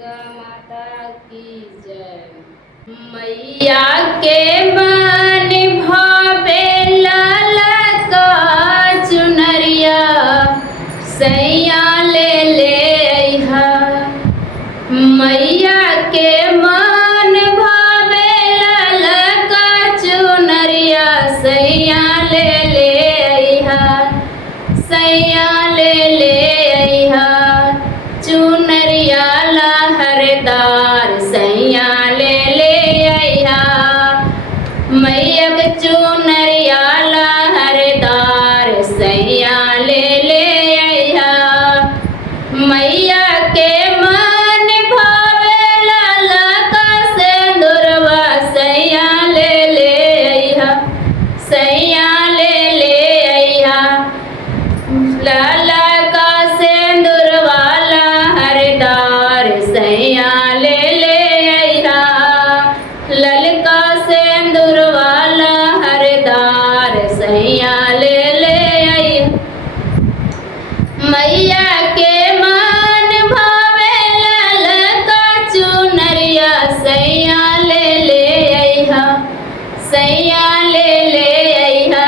गंगा माता की जय। मैया के मन भावे लाल का चुनरिया सैया ले अइहा। मैया के मन भावे लाल का चुनरिया सैया ले अइहा। सैया ले अइहा चुनरिया लहरदार सैया ले अइहा। मैया के चुनरिया लहरदार सैया ले अइहा। मैया के मन भावे लाल का सिंदूरवा सैया ले अइहा। सैया ले अइहा लाला का सिंदूरवा लहरदार सैया ले अइहा। ललका सिंदूरवा लहरदार सैया ले अइहा। मैया के मन भावे लाल का चुनरिया सैया ले अइहा। सैया ले अइहा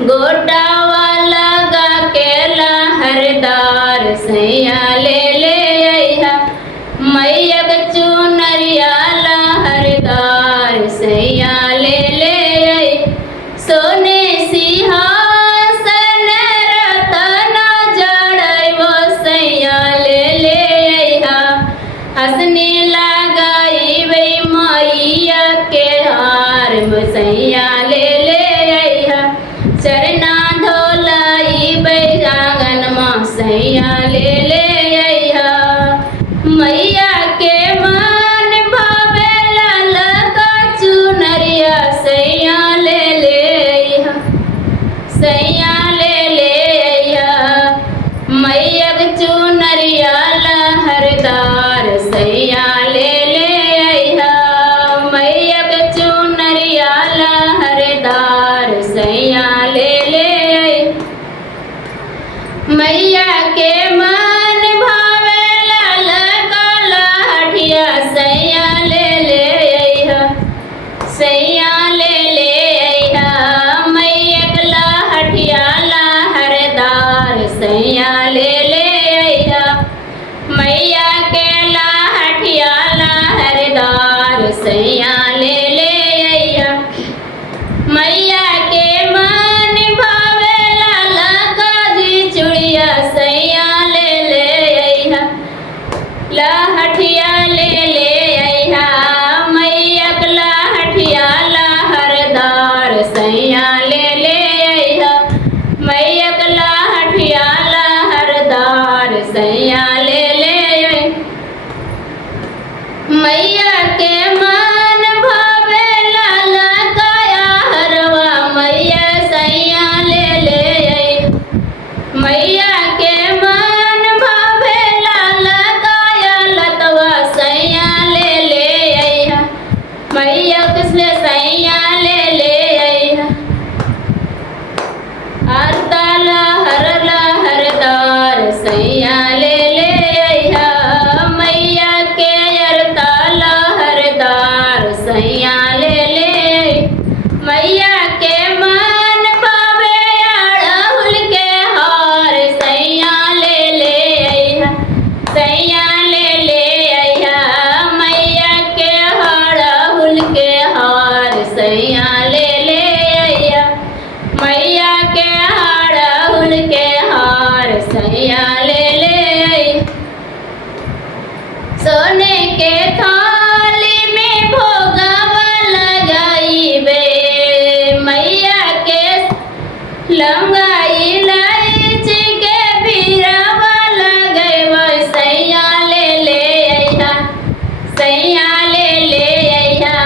गोटा वाला गा के लहरदार सैया ले अइहा। मैया के चुनरिया लहरदार सैया ले अइहा। सोने सिंहासन रतन जड़ैबो सैया ले अइहा। हंसने लगाइबै मैया के हार सैया ले अइहा। चरना धोलाइबै आंगनमा सैया ले अइहा। मैया के मन भावे लाल का चुनरिया सैया ले अइहा। सैया ले अइहा मैया के चुनरिया लहरदार सैया ले अइहा। मैया के चुनरिया लहरदार सैया ले अइहा। मैया के मन भावे लाल का लाठिया सैया ले अइहा। सैया ले अइहा मैया के लाठिया लहरदार सैया ले अइहा। मैया के लाठिया लहरदार सैया ले अइहा। मैया के मन भावे लाल का चूड़िया सैया ले अइहा। लाठिया ले अइहा मैया के लाठिया लहरदार सैया ले अइहा। मैया के लाठिया लहरदार सैया ले अइहा। मैया के मन भावे लाल का हरवा मैया सैया ले अइहा। मैया के मन भावे लाल का लतवा सैया ले अइहा। मैया किसले सैया ले अइहा। आरता लहरदार सैया ले अइहा। मैया के अरता लहरदार सैया ले अइहा। मैया के मन भावे अड़हुल के हार सैया ले अइहा। सैया ले अइहा मैया के अड़हुल के हार सैया ले अइहा। मैया के अड़हुल के हार सैया ले अइहा। सोने के थाली में भोगवा लगाइबे मैया के लंगाई इलायची के बीरावा लगैबै सैया ले अइहा। सैया ले अइहा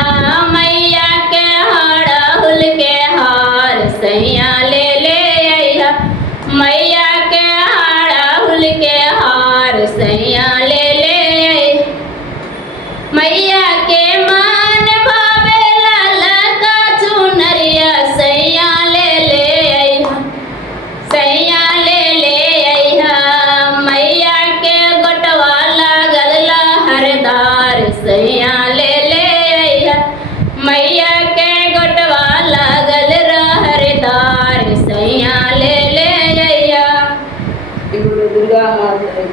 मैया के अड़हुल के हार सैया ले अइहा। मैया के अड़हुल के हार सैया ले अइहा। मैया के मन भावे लाल का चुनरिया सैया ले अइहा। सैया ले ले अइहा मैया के गोटवा लागल रहरदार सैया ले ले अइहा। दुर्गा माता